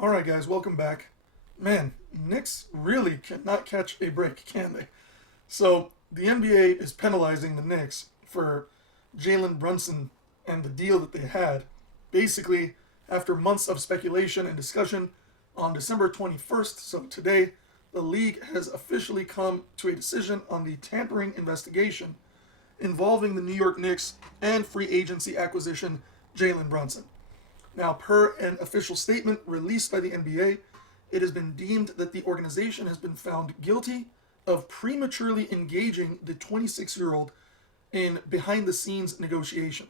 All right, guys, welcome back. Man, Knicks really cannot catch a break, can they? So the NBA is penalizing the Knicks for Jalen Brunson and the deal that they had. Basically, after months of speculation and discussion, on December 21st, so today, the league has officially come to a decision on the tampering investigation involving the New York Knicks and free agency acquisition Jalen Brunson. Now, per an official statement released by the NBA, it has been deemed that the organization has been found guilty of prematurely engaging the 26-year-old in behind the scenes negotiation.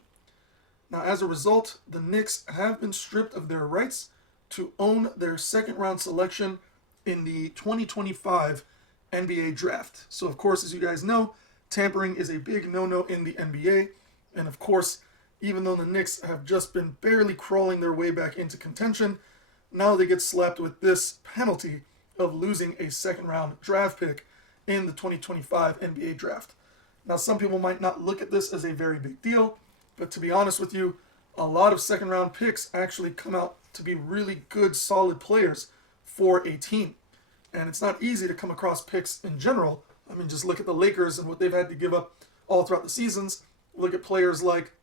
Now, as a result, the Knicks have been stripped of their rights to own their second round selection in the 2025 NBA draft. So, of course, as you guys know, tampering is a big no no in the NBA. And, of course, even though the Knicks have just been barely crawling their way back into contention, now they get slapped with this penalty of losing a second round draft pick in the 2025 NBA draft. Now, some people might not look at this as a very big deal, but to be honest with you, a lot of second round picks actually come out to be really good, solid players for a team. And it's not easy to come across picks in general. I mean, just look at the Lakers and what they've had to give up all throughout the seasons. Look at players like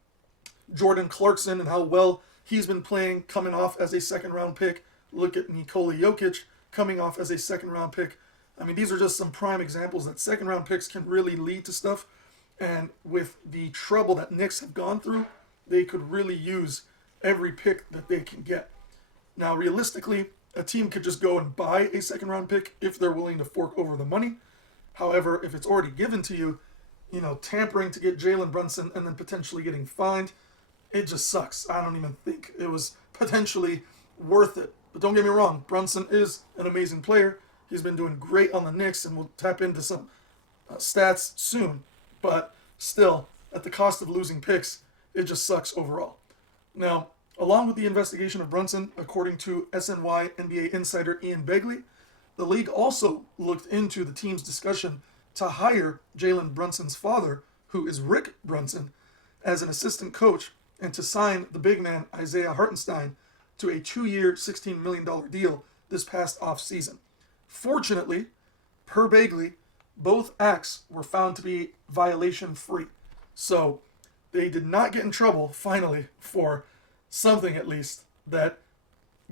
Jordan Clarkson and how well he's been playing coming off as a second round pick. Look at Nikola Jokic coming off as a second round pick. I mean, these are just some prime examples that second round picks can really lead to stuff. And with the trouble that Knicks have gone through, they could really use every pick that they can get. Now, realistically, a team could just go and buy a second round pick if they're willing to fork over the money. However, if it's already given to you, tampering to get Jalen Brunson and then potentially getting fined, it just sucks. I don't even think it was potentially worth it. But don't get me wrong, Brunson is an amazing player. He's been doing great on the Knicks, and we'll tap into some stats soon. But still, at the cost of losing picks, it just sucks overall. Now, along with the investigation of Brunson, according to SNY NBA insider Ian Begley, the league also looked into the team's discussion to hire Jalen Brunson's father, who is Rick Brunson, as an assistant coach and to sign the big man Isaiah Hartenstein to a 2-year, $16 million deal this past offseason. Fortunately, per Begley, both acts were found to be violation free. So they did not get in trouble, finally, for something at least, that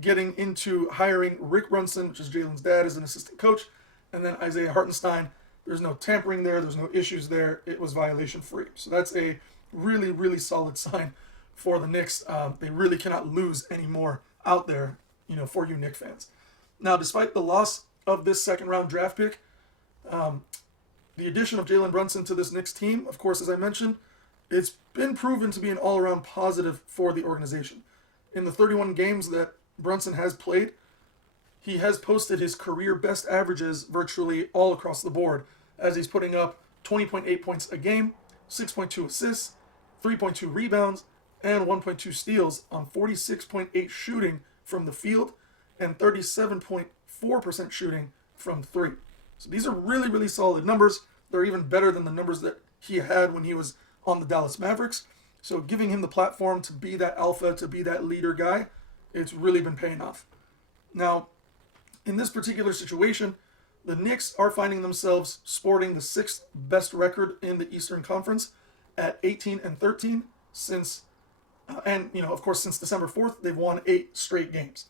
getting into hiring Rick Brunson, which is Jalen's dad, as an assistant coach, and then Isaiah Hartenstein. There's no tampering there. There's no issues there. It was violation free. So that's a really, really solid sign for the Knicks. They really cannot lose anymore out there, for you Knicks fans. Now, despite the loss of this second round draft pick, the addition of Jalen Brunson to this Knicks team, of course, as I mentioned, it's been proven to be an all-around positive for the organization. In the 31 games that Brunson has played, he has posted his career best averages virtually all across the board, as he's putting up 20.8 points a game, 6.2 assists, 3.2 rebounds, and 1.2 steals on 46.8 shooting from the field and 37.4% shooting from three. So these are really, really solid numbers. They're even better than the numbers that he had when he was on the Dallas Mavericks. So giving him the platform to be that alpha, to be that leader guy, it's really been paying off. Now, in this particular situation, the Knicks are finding themselves sporting the sixth best record in the Eastern Conference at 18-13 since, of course, since December 4th, they've won 8 straight games.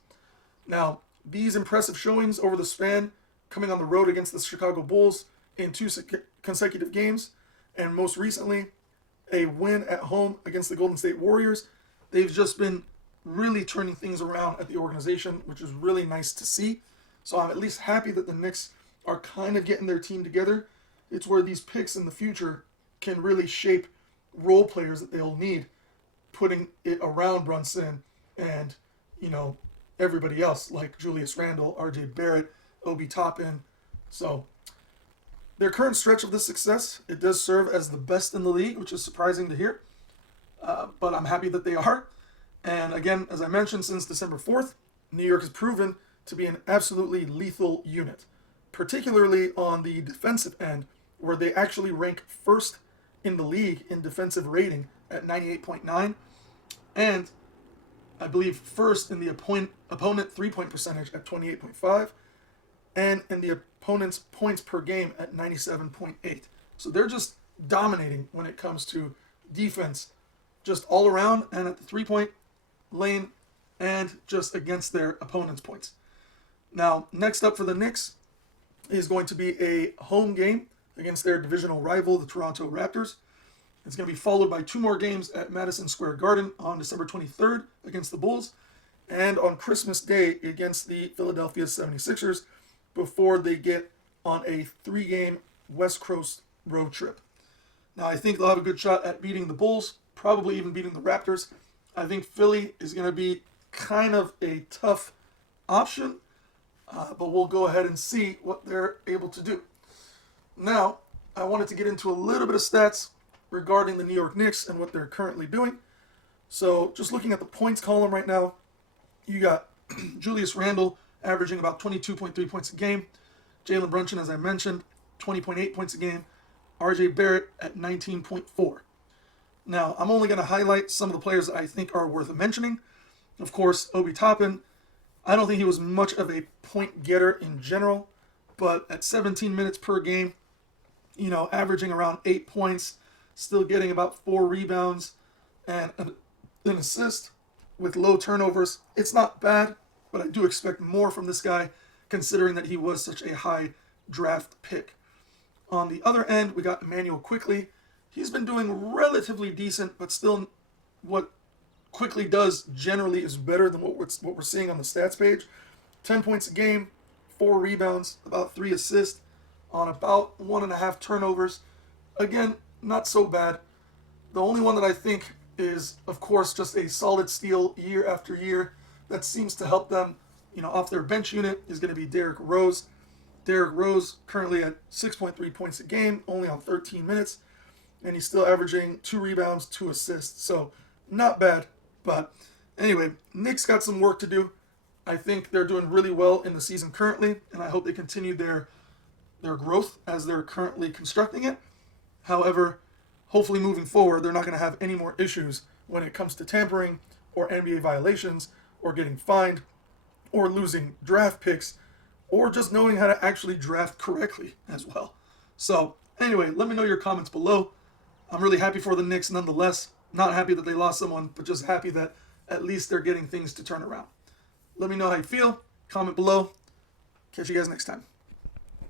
Now, these impressive showings over the span, coming on the road against the Chicago Bulls in 2 consecutive games, and most recently, a win at home against the Golden State Warriors, they've just been really turning things around at the organization, which is really nice to see. So I'm at least happy that the Knicks are kind of getting their team together. It's where these picks in the future can really shape role players that they'll need, putting it around Brunson and, everybody else like Julius Randle, RJ Barrett, Obi Toppin. So their current stretch of this success, it does serve as the best in the league, which is surprising to hear. But I'm happy that they are. And again, as I mentioned, since December 4th, New York has proven to be an absolutely lethal unit, particularly on the defensive end, where they actually rank first in the league in defensive rating at 98.9. And I believe, first in the opponent three-point percentage at 28.5, and in the opponent's points per game at 97.8. So they're just dominating when it comes to defense, just all around and at the three-point lane and just against their opponent's points. Now, next up for the Knicks is going to be a home game against their divisional rival, the Toronto Raptors. It's going to be followed by two more games at Madison Square Garden on December 23rd against the Bulls and on Christmas Day against the Philadelphia 76ers before they get on a three-game West Coast road trip. Now, I think they'll have a good shot at beating the Bulls, probably even beating the Raptors. I think Philly is going to be kind of a tough option, but we'll go ahead and see what they're able to do. Now, I wanted to get into a little bit of stats regarding the New York Knicks and what they're currently doing. So, just looking at the points column right now, you got Julius Randle averaging about 22.3 points a game. Jalen Brunson, as I mentioned, 20.8 points a game. RJ Barrett at 19.4. Now, I'm only going to highlight some of the players that I think are worth mentioning. Of course, Obi Toppin. I don't think he was much of a point getter in general, but at 17 minutes per game, averaging around 8 points, still getting about 4 rebounds and an assist with low turnovers. It's not bad, but I do expect more from this guy, considering that he was such a high draft pick. On the other end, we got Emmanuel Quickley. He's been doing relatively decent, but still what Quickley does generally is better than what we're seeing on the stats page. 10 points a game, 4 rebounds, about 3 assists on about 1.5 turnovers. Again, not so bad. The only one that I think is, of course, just a solid steal year after year that seems to help them, off their bench unit is going to be Derrick Rose. Derrick Rose currently at 6.3 points a game, only on 13 minutes, and he's still averaging 2 rebounds, 2 assists. So not bad, but anyway, Knicks got some work to do. I think they're doing really well in the season currently, and I hope they continue their growth as they're currently constructing it. However, hopefully moving forward, they're not going to have any more issues when it comes to tampering or NBA violations or getting fined or losing draft picks or just knowing how to actually draft correctly as well. So anyway, let me know your comments below. I'm really happy for the Knicks nonetheless. Not happy that they lost someone, but just happy that at least they're getting things to turn around. Let me know how you feel. Comment below. Catch you guys next time.